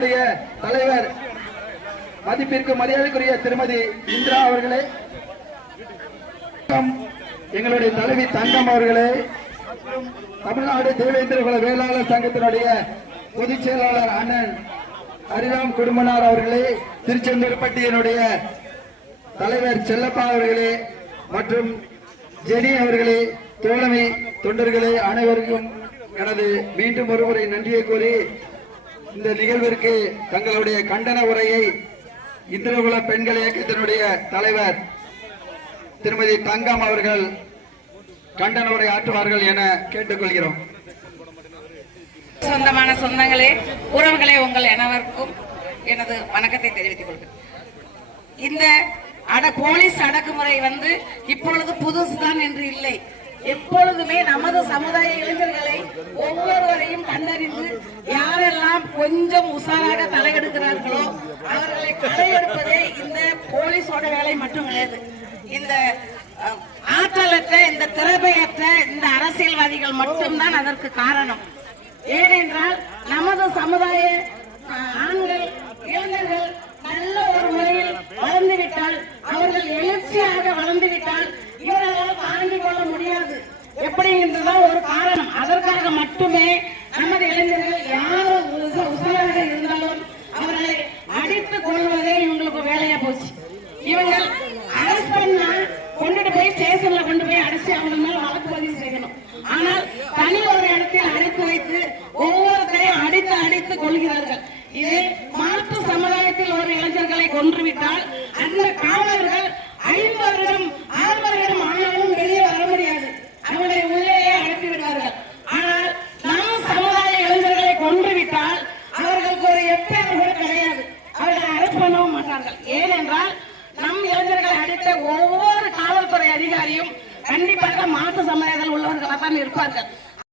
தலைவர் மதிப்பிற்கு மரியாதைக்குரிய திருமதி இந்திரா அவர்களே, எங்களுடைய தலைவி தங்கம் அவர்களே, தமிழ்நாடு தேவேந்திர குல வேளாளர் சங்கத்தினுடைய பொதுச் செயலாளர் அண்ணன் ஹரிராம் குடும்பனார் அவர்களே, திருச்செந்தூர்பட்டியினுடைய தலைவர் செல்லப்பா அவர்களே மற்றும் ஜெனி அவர்களே, தோழமை தொண்டர்களே, அனைவருக்கும் எனது மீண்டும் ஒருமுறை நன்றியை கூறி இந்த நிகழ்விற்கு தங்களுடைய கண்டன உரையை இந்திரகுல பெண்கள் இயக்கத்தினுடைய தலைவர் திருமதி தங்கம் அவர்கள் கண்டன உரை ஆற்றுவார்கள் என கேட்டுக்கொள்கிறோம். சொந்தமான சொந்தங்களே, உறவுகளே, உங்கள் அனைவருக்கும் எனது வணக்கத்தை தெரிவித்துக் கொள்கிறேன். இந்த போலீஸ் அடக்குமுறை இப்பொழுது புதுசுதான் என்று இல்லை. எப்பொழுதுமே நமது சமுதாய இளைஞர்களை ஒவ்வொருவரையும் கண்டறிந்து யாரெல்லாம் கொஞ்சம் உஷாராக தலையெடுக்கிறார்களோ அவர்களை தலையெடுப்பதே இந்த போலீஸோட வேலை மட்டும் கிடையாது. இந்த ஆற்றலற்ற, இந்த திறமையற்ற இந்த அரசியல்வாதிகள் மட்டும்தான் அதற்கு காரணம். ஏனென்றால் நமது சமுதாய ஆண்கள் இளைஞர்கள் நல்ல ஒரு முறையில் வளர்ந்துவிட்டால், அவர்கள் எழுச்சியாக வளர்ந்துவிட்டால் இவர்களால் தாங்கிக் கொள்ள முடியாது. எப்படி என்றுதான் ஒரு காரணம். அதற்காக மட்டுமே நமது இளைஞர்கள் யாரும் உஷாராக இருந்தாலும் அவர்களை அடித்துக் கொள்வதே இவங்களுக்கு வேலையா போச்சு. இவங்கள் அரெஸ்ட் பண்ணா கொண்டுட்டு போய் ஸ்டேஷன்ல கொண்டு போய் அடைச்சு அவங்க மேல வழக்கு பதிவு செய்யணும். ஆனால் தனி ஒரு இடத்தில் அடைத்து வைத்து ஒவ்வொருத்தரையும் அடித்து கொள்கிறார்கள். இது மாற்று சமுதாயத்தில் ஒரு இளைஞர்களை கொன்றுவிட்டால் அந்த காவலர்கள் 5 வருடம் 6 வருடம் ஆனாலும் வெளியே வர முடியாது. அவர்களை உள்ளேயே அழைத்து விடுவார்கள். ஆனால் நம் சமுதாய இளைஞர்களை கொன்றுவிட்டால் அவர்களுக்கு ஒரு எப்பேர் கூட கிடையாது. அவர்களை அரெஸ்ட் பண்ணவும் மாட்டார்கள். ஏனென்றால் நம் இளைஞர்களை அடித்த ஒவ்வொரு காவல்துறை அதிகாரியும் கண்டிப்பாக மாற்று சமுதாயத்தில் உள்ளவர்களாக தான் இருப்பார்கள்.